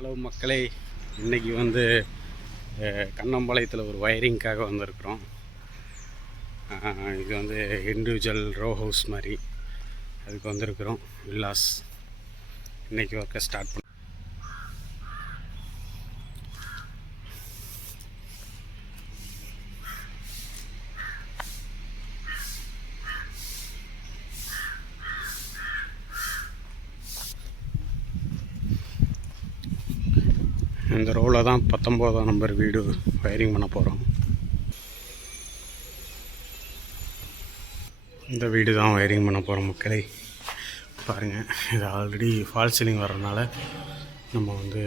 Hello மக்களே, இன்றைக்கி வந்து கண்ணம்பாளையத்தில் ஒரு வயரிங்க்காக வந்திருக்கிறோம். இது வந்து இண்டிவிஜுவல் ரோ ஹவுஸ் மாதிரி அதுக்கு வந்திருக்கிறோம். வில்லாஸ் இன்றைக்கி ஒர்க்கை ஸ்டார்ட் பண்ண. இந்த ரோவில் தான் 19ஆம் நம்பர் வீடு வயரிங் பண்ண போகிறோம். இந்த வீடு தான் வயரிங் பண்ண போகிறோம் மக்களே. பாருங்கள், இது ஆல்ரெடி ஃபால் சீலிங் வர்றதுனால நம்ம வந்து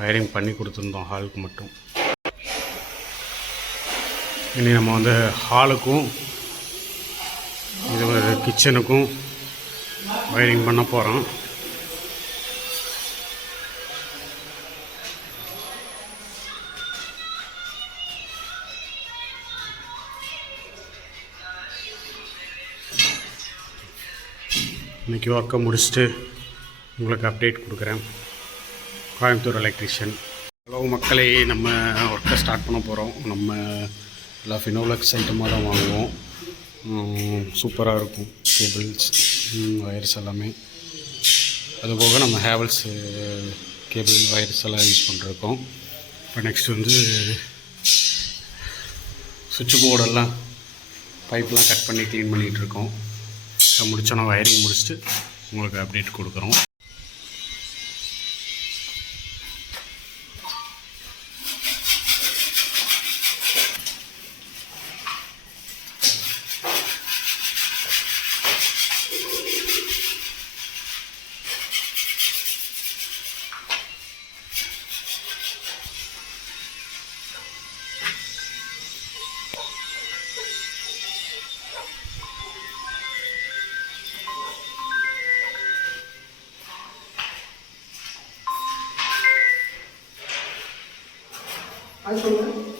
வயரிங் பண்ணி கொடுத்துருந்தோம் ஹாலுக்கு மட்டும். இனி நம்ம வந்து ஹாலுக்கும் இது கிச்சனுக்கும் வயரிங் பண்ண போகிறோம். இன்றைக்கி ஒர்க்கை முடிச்சுட்டு உங்களுக்கு அப்டேட் கொடுக்குறேன். கோயம்புத்தூர் எலக்ட்ரிஷியன். ஹலோ மக்களே, நம்ம ஒர்க்கை ஸ்டார்ட் பண்ண போகிறோம். நம்ம எல்லா ஃபினோலக்ஸ் ஐட்டமாக தான் வாங்குவோம். சூப்பராக இருக்கும் கேபிள்ஸ், வயர்ஸ் எல்லாமே. அதுபோக நம்ம ஹேவல்ஸ் கேபிள் வயர்ஸ் எல்லாம் யூஸ் பண்ணிருக்கோம். இப்போ நெக்ஸ்ட் வந்து சுவிட்ச் போர்டெல்லாம் பைப்லாம் கட் பண்ணி க்ளீன் பண்ணிகிட்ருக்கோம். இப்போ முடித்தோன்னா வயரிங் முடிச்சுட்டு உங்களுக்கு அப்டேட் கொடுக்குறோம். அது சொல்லுங்கள்.